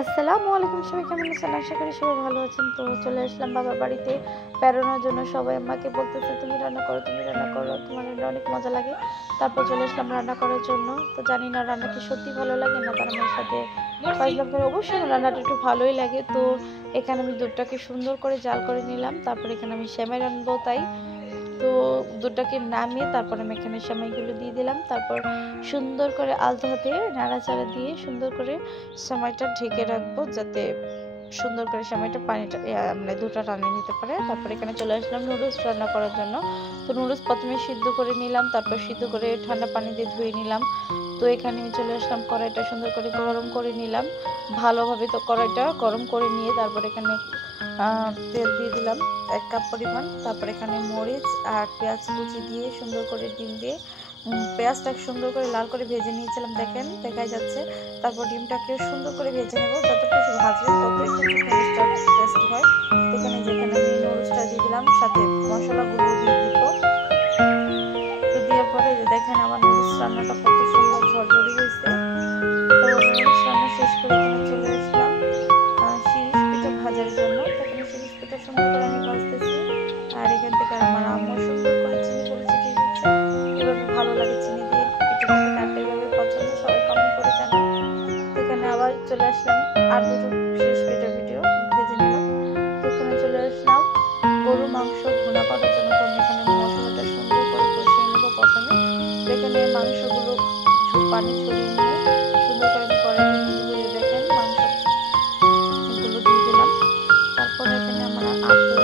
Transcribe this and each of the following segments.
আসসালামু আলাইকুম, সবাই কেমন আছেন? আশা করি সবাই ভালো আছেন। তো চলে আসলাম বাবার বাড়িতে বেড়ানোর জন্য। সবাই আমাকে বলতেছে, "তুমি রান্না করো, তুমি রান্না করো। তোমার রান্না অনেক মজা লাগে।" তারপর চলে আসলাম রান্না করার জন্য। তো জানি না রান্না কি সত্যি ভালো লাগে না তারা আমার সাথে ফাজলাম করে। অবশ্যই আমার রান্নাটা একটু ভালোই লাগে। তো এখানে আমি দুধটাকে সুন্দর করে জাল করে নিলাম। তারপর এখানে আমি সেমাই রান্নাবো তাই। তো দুধটাকে নামিয়ে তারপর আমি এখানে সেমাইগুলো দিয়ে দিলাম। তারপর সুন্দর করে আলতো হাতে নাড়াচাড়া দিয়ে সুন্দর করে সেমাইটা ঢেকে রাখবো, যাতে সুন্দর করে সেমাইটা পানিটা মানে দুধটা টানিয়ে নিতে পারে। তারপর এখানে চলে আসলাম নুডলস রান্না করার জন্য। তো নুডলস প্রথমে সিদ্ধ করে নিলাম, তারপর সিদ্ধ করে ঠান্ডা পানি দিয়ে ধুয়ে নিলাম। তো এখানে আমি চলে আসলাম, কড়াইটা সুন্দর করে গরম করে নিলাম ভালোভাবে। তো কড়াইটা গরম করে নিয়ে তারপর এখানে তেল দিয়ে দিলাম 1 কাপ পরিমাণ। তারপর এখানে মরিচ আর পেঁয়াজ কুচি দিয়ে সুন্দর করে ডিম দিয়ে পেঁয়াজটা সুন্দর করে লাল করে ভেজে নিয়েছিলাম, দেখেন দেখাই যাচ্ছে। তারপর ডিমটাকে সুন্দর করে ভেজে নেব, যত বেশি ভাজবেন ততই কিন্তু নুডলসটা টেস্টি হয়। যেখানে আমি নুডলসটা দিয়ে দিলাম, সাথে মশলাগুলো দিয়ে দিব। তো দেওয়ার পরে দেখেন আমার নুডলস রান্নাটা কত সুন্দর ঝরঝরি হয়েছে। তো নুডলস রান্না শেষ করে এখানে চলে আসলাম শিরিষ পিঠা ভাজার জন্য। এখানে শিরিষ পিঠা সুন্দর করে আমি ভাজতেছি, আর এখান থেকে আমার আম্মু সুন্দর করে চিনি করে ছিটিয়ে দিচ্ছে। এভাবে ভালো লাগে চিনি দিয়ে পিঠা খেতে, কার এভাবে পছন্দ সবাই কমেন্ট করে জানান। তো এখানে আবার চলে আসলাম, আর দুটো শিরিষ পিঠা ভিডিও ভেজে নিলাম। তো এখানে চলে আসলাম গরু মাংস ভুনা করার জন্য। তো আমি এখানে মশলাটা সুন্দর করে কষিয়ে নেব প্রথমে। তো এখানে মাংসগুলো পানি ছড়িয়ে নিয়ে সুন্দর করে আমি কড়াইতে দিয়ে দেবো। দেখেন মাংসগুলো দিয়ে দিলাম। তারপর এখানে আমার আপু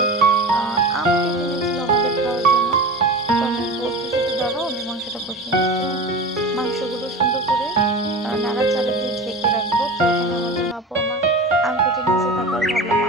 আম কেটে নিয়েছিল আমাদের খাওয়ার জন্য। তো আমি বলতেছি, একটু দাঁড়াও, আমি মাংসটা কষিয়ে নিচ্ছি। মাংসগুলো সুন্দর করে নাড়াচাড়া দিয়ে ঢেকে রাখবো। তো এখানে আমার জন্য আপু আমার আম কেটে নিয়েছে। তারপর ভাবলাম